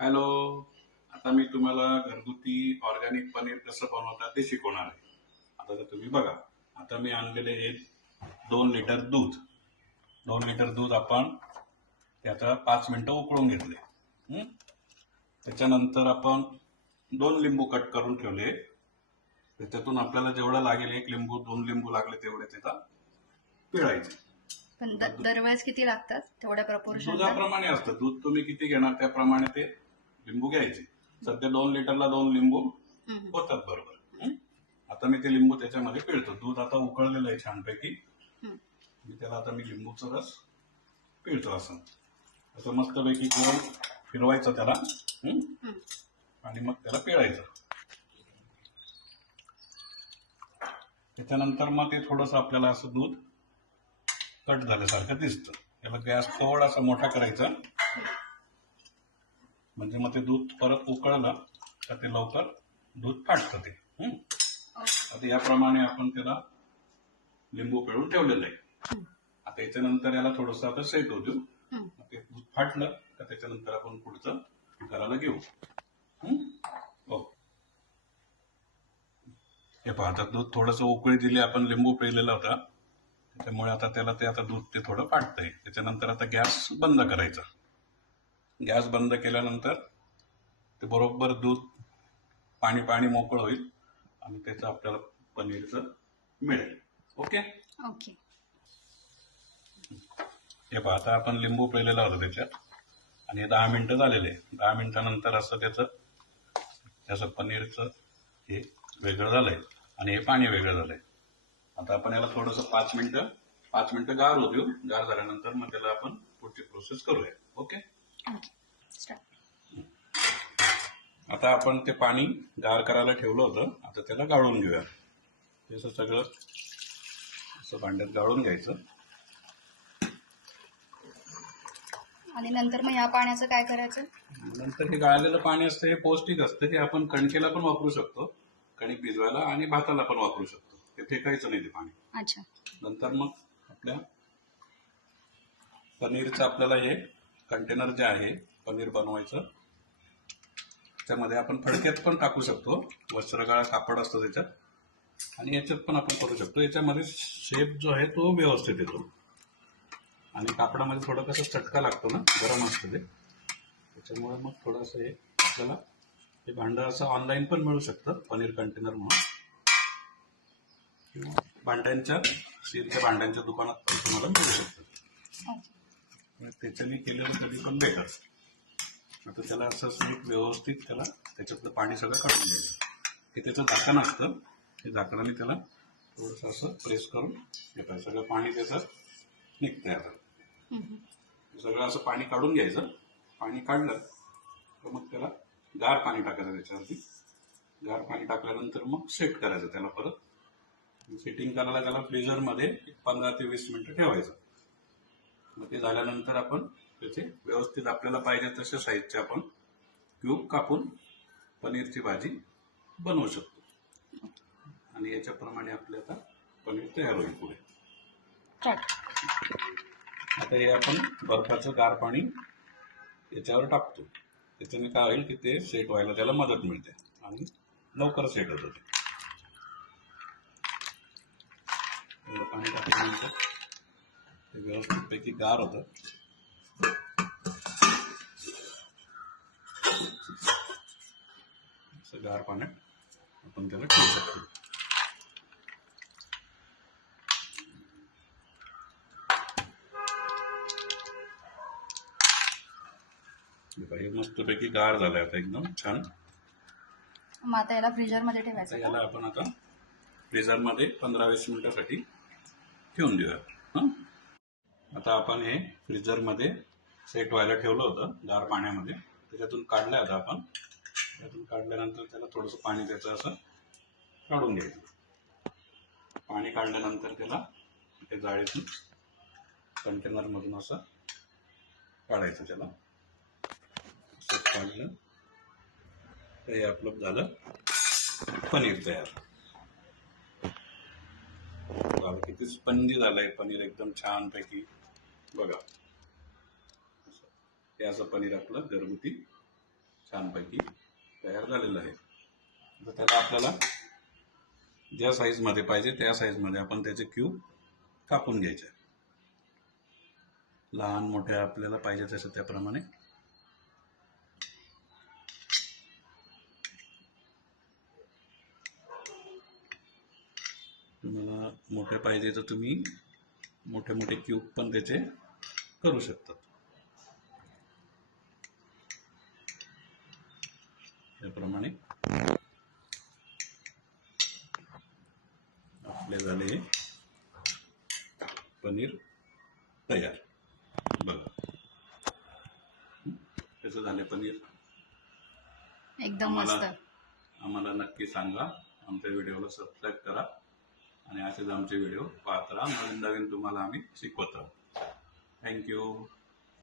Hello. आता मी तुम्हाला घरगुती ऑर्गॅनिक पनीर कसं बनवतात ते शिकवणार आहे. आता तर तुम्ही बघा. आता मी आणलेले हे 2 लिटर दूध. 2 लिटर दूध आपण त्याचा 5 मिनिटं उकळून घेतले. त्याच्यानंतर आपण 2 लिंबू कट करून ठेवले. त्याच्यातून आपल्याला जेवढं लागेल 1 लिंबू 2 लिंबू लागले तेवढे त्याचा पिळायचे. पण दरवेळेस किती लागतात तेवढ्या प्रपोर्शन? दुधाप्रमाणे असतं. दूध तुम्ही किती घेणार त्याप्रमाणे ते लिंबू घ्यायचे. सध्या 2 लिटरला 2 लिंबू होतात बरोबर. आता मी ते लिंबू त्याच्यामध्ये पिळतो. दूध आता उकळलेलं आहे छानपैकी. त्याला आता मी लिंबूचा रस पिळतो. असं मस्तपैकी गोल फिरवायचं त्याला आणि मग त्याला पिळायचं. त्याच्यानंतर मग ते थोडंसं आपल्याला असं दूध कट झाल्यासारखं दिसतं. त्याला गॅस थोडासा मोठा करायचा, म्हणजे मग ते दूध परत उकळलं तर ते लवकर दूध फाटतं ते. आता याप्रमाणे आपण त्याला लिंबू पिळून ठेवलेलं आहे. आता याच्यानंतर याला थोडंसं आता सेट होऊ देऊ. ते दूध फाटलं तर त्याच्यानंतर आपण पुढचं करायला घेऊ. हे पहा, आता दूध थोडंसं उकळी दिली आपण, लिंबू पिळलेला होता त्यामुळे आता त्याला आता दूध ते थोडं फाटतंय. त्याच्यानंतर आता गॅस बंद करायचा. गॅस बंद केल्यानंतर ते बरोबर दूध पाणी पाणी मोकळं होईल आणि त्याचं आपल्याला पनीरचं मिळेल. ओके. हे पहा, आता आपण लिंबू पिळलेला होता त्याच्यात आणि 10 मिनिटं झालेले. 10 मिनिटानंतर असं त्याचं पनीरचं हे वेगळं झालंय आणि हे पाणी वेगळं झालंय. आता आपण याला थोडंसं 5 मिनिटं गार होऊ देऊ. गार झाल्यानंतर मग त्याला आपण पुढची प्रोसेस करूया. ओके. आता आपण ते पाणी गार करायला ठेवलं होतं, आता त्याला गाळून घेऊया. त्याचं सगळं असं भांड्यात गाळून घ्यायचं. आणि नंतर मग या पाण्याचं काय करायचं? नंतर हे गाळलेलं पाणी असतं, हे पौष्टिक असतं. हे आपण कणकेला पण वापरू शकतो, कणिक भिजवायला, आणि भाताला पण वापरू शकतो. ते फेकायचं नाही ते पाणी. अच्छा. नंतर मग आपल्या पनीरचं आपल्याला हे कंटेनर जे आहे पनीर बनवायचं, त्यामध्ये आपण फडक्यात पण टाकू शकतो. वस्त्रगाळ कापड असतं त्याच्यात, आणि याच्यात पण आपण करू शकतो. याच्यामध्ये शेप जो आहे तो व्यवस्थित येतो आणि कापडामध्ये थोडं कसं चटका लागतो ना, गरम असतं ते, त्याच्यामुळे मग थोडंसं हे आपल्याला हे भांडं असं ऑनलाईन पण मिळू शकतं, पनीर कंटेनर म्हणून, किंवा स्टीलच्या भांड्यांच्या दुकानात पण तुम्हाला मिळू शकतं. त्याच्याने केलेलं कधी पण बेटर. आता त्याला असं व्यवस्थित त्याच्यातलं पाणी सगळं काढून घ्यायचं. हे त्याचं झाकण असतं, हे झाकणाने त्याला थोडंसं असं प्रेस करून घेतात. सगळं पाणी त्याचं निघतंय. आता सगळं असं पाणी काढून घ्यायचं. पाणी काढलं तर मग त्याला गार पाणी टाकायचं त्याच्यावरती. गार पाणी टाकल्यानंतर मग सेट करायचं त्याला. परत सेटिंग करायला त्याला फ्रीजरमध्ये 15 ते 20 मिनिटं ठेवायचं. मग ते झाल्यानंतर आपण त्याचे व्यवस्थित आपल्याला पाहिजे तशा साईजचे आपण क्यूब कापून पनीरची भाजी बनवू शकतो. आणि याच्याप्रमाणे आपले आता पनीर तयार होईल पुढे. आता हे आपण बर्फाचं गार पाणी याच्यावर टाकतो. त्याच्याने काय होईल की ते सेट व्हायला त्याला मदत मिळते आणि लवकर सेट होतं ते. पाणी टाकल्यानंतर ते व्यवस्थितपैकी गार होतं. असं गार पाण्यात आपण त्याला ठेवू शकतो. हे मस्तपैकी गार झालंय आता एकदम छान. मग आता याला फ्रीजरमध्ये ठेवायचं. याला आपण आता फ्रीजरमध्ये 15-20 मिनिटासाठी ठेवून देऊया. आता आपण हे फ्रीजरमध्ये सेट व्हायला ठेवलं होतं गार पाण्यामध्ये. त्याच्यातून काढलं आता आपण. त्यातून काढल्यानंतर त्याला थोडंसं पाणी त्याचं असं काढून घ्यायचं. पाणी काढल्यानंतर त्याला त्या जाळीतून कंटेनरमधून असं काढायचं. त्याला असं काढलं तर हे आपलं झालं पनीर तयार. बघा किती स्पंजी झालंय पनीर, एकदम छानपैकी. बघा, हे असं पनीर आपलं घरगुती छानपैकी तयार झालेलं आहे. तर त्याला आपल्याला ज्या साईजमध्ये पाहिजे त्या साईजमध्ये आपण त्याचे क्यूब कापून घ्यायचे. लहान मोठ्या आपल्याला पाहिजे तसं त्याप्रमाणे. तुम्हाला मोठे पाहिजे तर तुम्ही मोठे मोठे क्यूब पण त्याचे करू शकता. त्याप्रमाणे आपले झाले पनीर तयार. बघा कसं झाले पनीर. एकदम मस्त. आम्हाला नक्की सांगा. आमच्या व्हिडिओला सबस्क्राईब करा आणि असेच आमचे व्हिडिओ पाहत राहा. नवीन नवीन तुम्हाला आम्ही शिकवत राहू. थँक्यू.